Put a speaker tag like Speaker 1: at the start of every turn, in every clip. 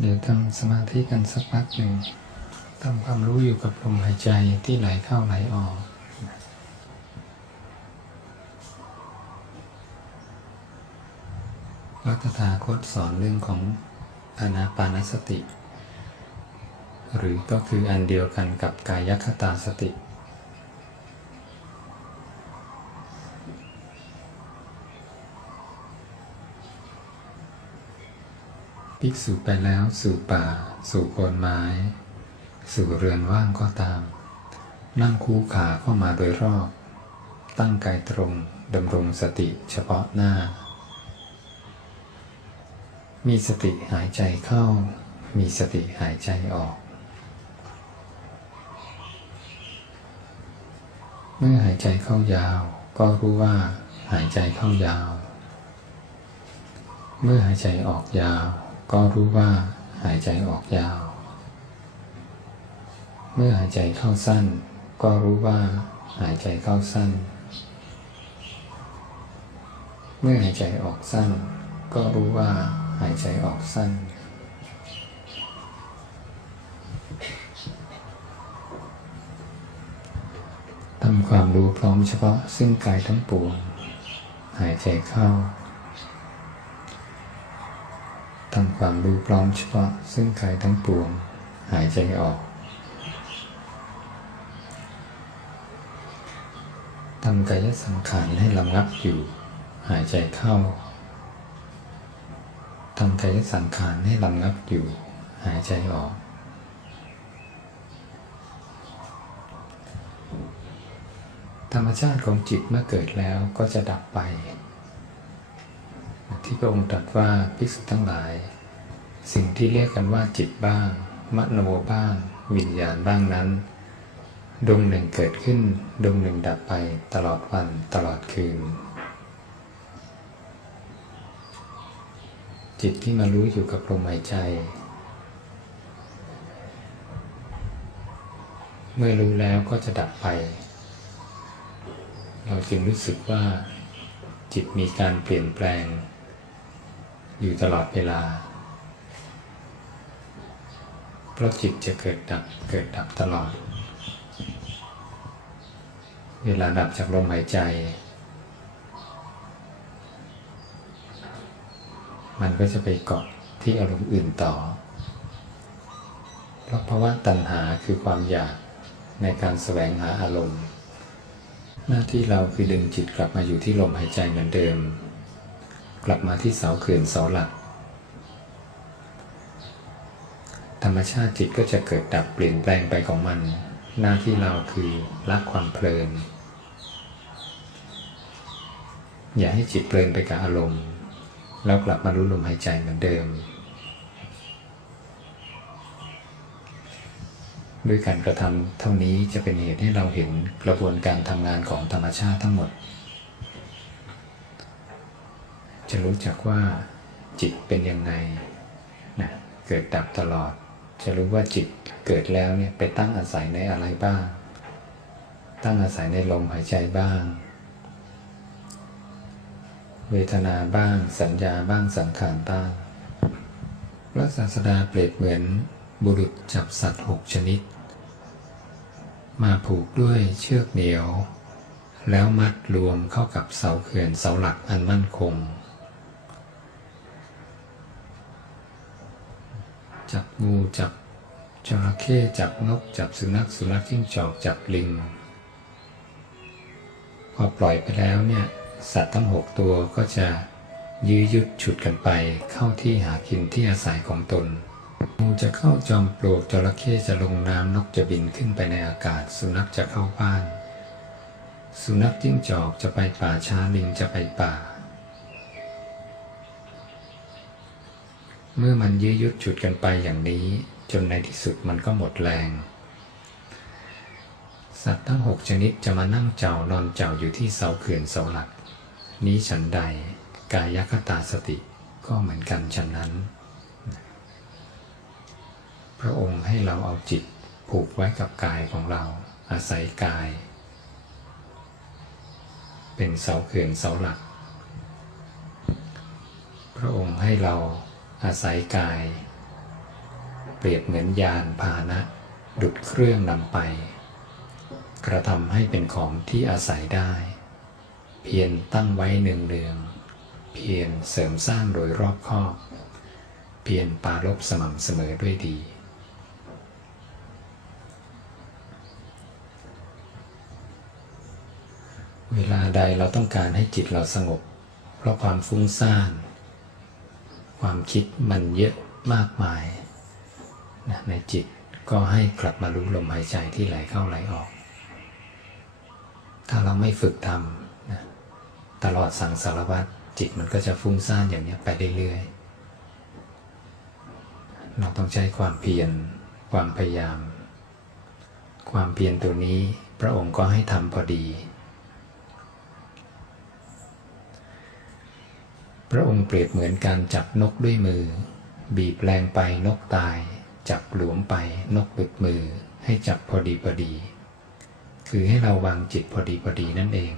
Speaker 1: เดี๋ยวทำสมาธิกันสักพักหนึ่งทำความรู้อยู่กับลมหายใจที่ไหลเข้าไหลออกวัตถาคตสอนเรื่องของอานาปานสติ หรือก็คืออันเดียวกันกับกายคตาสติ ภิกษุไปแล้วสู่ป่า สู่โคนไม้ สู่เรือนว่างก็ตาม นั่งคู่ขาเข้ามาโดยรอบ ตั้งกายตรงดำรงสติเฉพาะหน้า มีสติหายใจเข้า มีสติหายใจออกเมื่อหายใจเข้ายาว ก็รู้ว่าหายใจเข้ายาว เมื่อหายใจออกยาว ก็รู้ว่าหายใจออกยาว เมื่อหายใจเข้าสั้น ก็รู้ว่าหายใจเข้าสั้น เมื่อหายใจออกสั้น ก็รู้ว่าหายใจออกสั้น ทำความรู้พร้อมเฉพาะซึ่งกายทั้งปวง หายใจเข้า ทำความรู้พร้อมเฉพาะ ซึ่งกายทั้งปวง หายใจออกทำกายสังขารให้ระงับอยู่ หายใจเข้าทำกายสังขารให้ระงับอยู่ หายใจออกธรรมชาติของจิตเมื่อเกิดแล้วก็จะดับไป ที่พระองค์ตรัสว่าภิกษุทั้งหลาย สิ่งที่เรียกกันว่าจิตบ้าง มโนบ้าง วิญญาณบ้างนั้น ดวงหนึ่งเกิดขึ้น ดวงหนึ่งดับไปตลอดวันตลอดคืน จิตที่มารู้อยู่กับลมหายใจ เมื่อรู้แล้วก็จะดับไป เราจึงรู้สึกว่าจิตมีการเปลี่ยนแปลง อยู่ตลอดเวลา เพราะจิตจะเกิดดับเกิดดับตลอด เวลาดับจากลมหายใจ มันก็จะไปเกาะที่อารมณ์อื่นต่อ เพราะภาวะตัณหาคือความอยากในการแสวงหาอารมณ์ หน้าที่เราคือดึงจิตกลับมาอยู่ที่ลมหายใจเหมือนเดิม กลับมาที่เสาเขื่อนเสาหลัก ธรรมชาติจิตก็จะเกิดดับเปลี่ยนแปลงไปของมัน หน้าที่เราคือละความเพลิน อย่าให้จิตเพลินไปกับอารมณ์ แล้วกลับมารู้ลมหายใจเหมือนเดิม ด้วยการกระทำเท่านี้จะเป็นเหตุให้เราเห็นกระบวนการทำงานของธรรมชาติทั้งหมด จะ รู้จักว่าจิตเป็นยังไงนะเกิดดับตลอด จะรู้ว่าจิตเกิดแล้วเนี่ยไปตั้งอาศัยในอะไรบ้าง ตั้งอาศัยในลมหายใจบ้าง เวทนาบ้าง สัญญาบ้างสังขารบ้าง พระศาสดาเปรียบเหมือนบุรุษจับสัตว์หกชนิด มาผูกด้วยเชือกเหนียว แล้วมัดรวมเข้ากับเสาเขื่อนเสาหลักอันมั่นคง จับงูจับจระเข้จับนกจับสุนัขสุนัขจิ้งจอกจับลิง พอปล่อยไปแล้วเนี่ยสัตว์ทั้งหกตัวก็จะยื้อยุดฉุดกันไปเข้าที่หากินที่อาศัยของตนงูจะเข้าจอมปลวกจระเข้จะลงน้ำนกจะบินขึ้นไปในอากาศ สุนัขจะเข้าบ้าน สุนัขจิ้งจอกจะไปป่าช้าลิงจะไปป่า เมื่อมันยื้อยุดฉุดกันไปอย่างนี้ จนในที่สุดมันก็หมดแรง สัตว์ทั้งหกชนิดจะมานั่งเจ้านอนเจ้าอยู่ที่เสาเขื่อนเสาหลัก นี้ฉันใดกายคตาสติก็เหมือนกันฉันนั้น พระองค์ให้เราเอาจิตผูกไว้กับกายของเราอาศัยกาย เป็นเสาเขื่อนเสาหลัก พระองค์ให้เรา อาศัยกาย เปรียบเหมือนยานพาหนะ ดุดเครื่องนำไป กระทำให้เป็นของที่อาศัยได้ เพียรตั้งไว้เนืองเนืองๆเพียรเสริมสร้างโดยรอบคอบ เพียรปรารบสม่ำเสมอด้วยดีเวลาใดเราต้องการให้จิตเราสงบ เพราะความฟุ้งซ่าน ความคิดมันเยอะมากมายนะในจิตก็ให้กลับมารู้ลมหายใจที่ไหลเข้าไหลออก ถ้าเราไม่ฝึกทำนะตลอดสังสารวัตรจิตมันก็จะฟุ้งซ่านอย่างนี้ไปเรื่อยๆ เราต้องใช้ความเพียรความพยายาม ความเพียรตัวนี้พระองค์ก็ให้ทำพอดี พระองค์เปรียบเหมือนการจับนกด้วยมือ บีบแรงไปนกตาย จับหลวมไปนกหลุดมือ ให้จับพอดีพอดี คือให้เราวางจิตพอดีพอดีนั่นเอง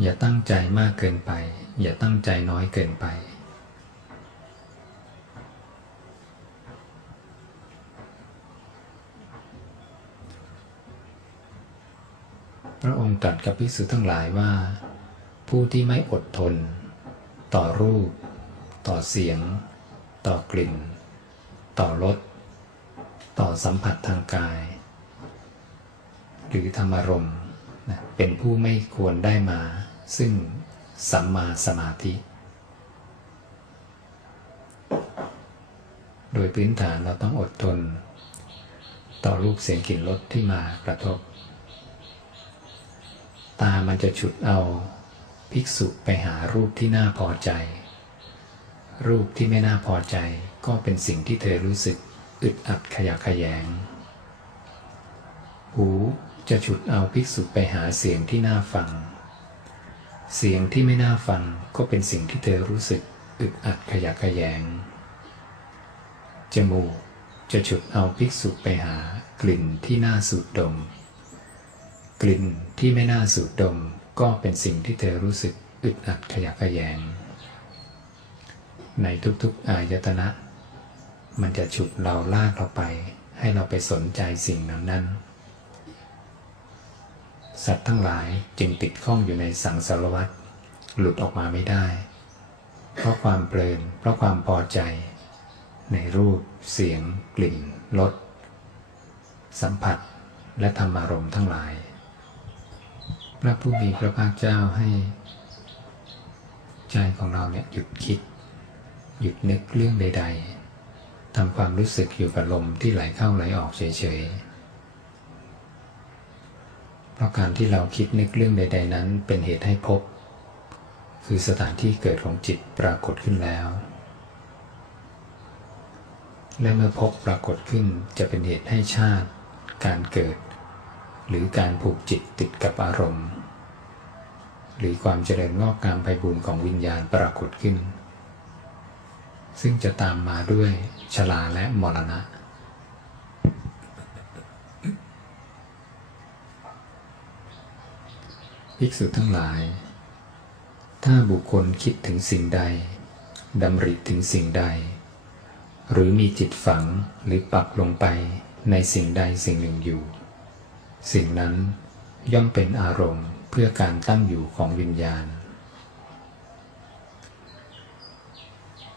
Speaker 1: อย่าตั้งใจมากเกินไป อย่าตั้งใจน้อยเกินไป พระองค์ ตรัสกับภิกษุทั้งหลายว่า ผู้ที่ไม่อดทน ต่อรูป ต่อเสียง ต่อกลิ่น ต่อรสต่อสัมผัสทางกาย หรือธรรมารมเป็นผู้ไม่ควรได้มา ซึ่งสัมมาสมาธิ โดยพื้นฐานเราต้องอดทน ต่อรูปเสียงกลิ่นรสที่มากระทบ ตามันจะฉุดเอา ภิกษุไปหารูปที่น่าพอใจ รูปที่ไม่น่าพอใจก็เป็นสิ่งที่เธอรู้สึกอึดอัดขยะขยง หูจะฉุดเอาภิกษุไปหาเสียงที่น่าฟัง เสียงที่ไม่น่าฟังก็เป็นสิ่งที่เธอรู้สึกอึดอัดขยะขยง จมูกจะฉุดเอาภิกษุไปหากลิ่นที่น่าสูดดม กลิ่นที่ไม่น่าสูดดมก็เป็นสิ่งที่เธอรู้สึกอึดอัดขยะแขยง ในทุกๆอายตนะ มันจะฉุดเราลากเราไป ให้เราไปสนใจสิ่งนั้นนั้นสัตว์ทั้งหลายจึงติดข้องอยู่ในสังสารวัฏหลุดออกมาไม่ได้ เพราะความเพลินเพราะความพอใจ ในรูป เสียง กลิ่นรสสัมผัส และธรรมารมณ์ทั้งหลาย พระผู้มีพระภาคเจ้าให้ ใจของเราเนี่ยหยุดคิด หยุดนึกเรื่องใด ๆทำความรู้สึกอยู่กับลมที่ไหลเข้าไหลออกเฉยๆเพราะการที่เราคิดนึกเรื่องใด ๆ นั้นเป็นเหตุให้พบ คือสถานที่เกิดของจิตปรากฏขึ้นแล้ว และเมื่อพบปรากฏขึ้นจะเป็นเหตุให้ชาติการเกิด หรือการผูกจิตติดกับอารมณ์ หรือความเจริญงอกงามไพบูรณ์ของวิญญาณปรากฏขึ้น ซึ่งจะตามมาด้วยชลาและมรณะ ภิกษุทั้งหลาย ถ้าบุคคลคิดถึงสิ่งใดดำริถึงสิ่งใด หรือมีจิตฝังหรือปักลงไปในสิ่งใดสิ่งหนึ่งอยู่ สิ่งนั้นย่อมเป็นอารมณ์เพื่อการตั้งอยู่ของวิญญาณ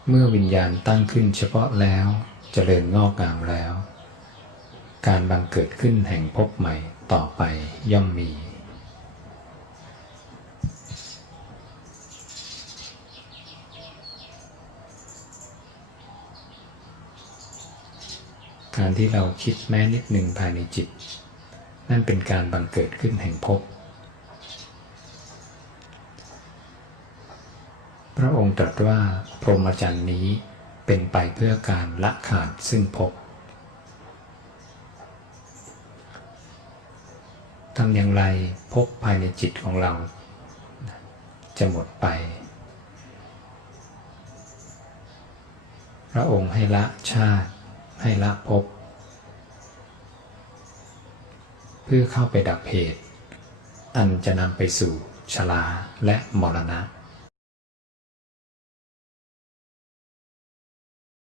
Speaker 1: เมื่อวิญญาณตั้งขึ้นเฉพาะแล้วจเจริญงอกงามแล้ว การบังเกิดขึ้นแห่งภพใหม่ต่อไปย่อมมี การที่เราคิดแม้นิดหนึ่งภายในจิต นั่นเป็นการบังเกิดขึ้นแห่งภพพระองค์ตรัสว่าพรหมจรรย์นี้เป็นไปเพื่อการละขาดซึ่งภพทำอย่างไรภพภายในจิตของเรา จะหมดไป พระองค์ให้ละชาติให้ละภพ เพื่อเข้าไปดับเหตุ อันจะนำไปสู่ชลาและมรณะ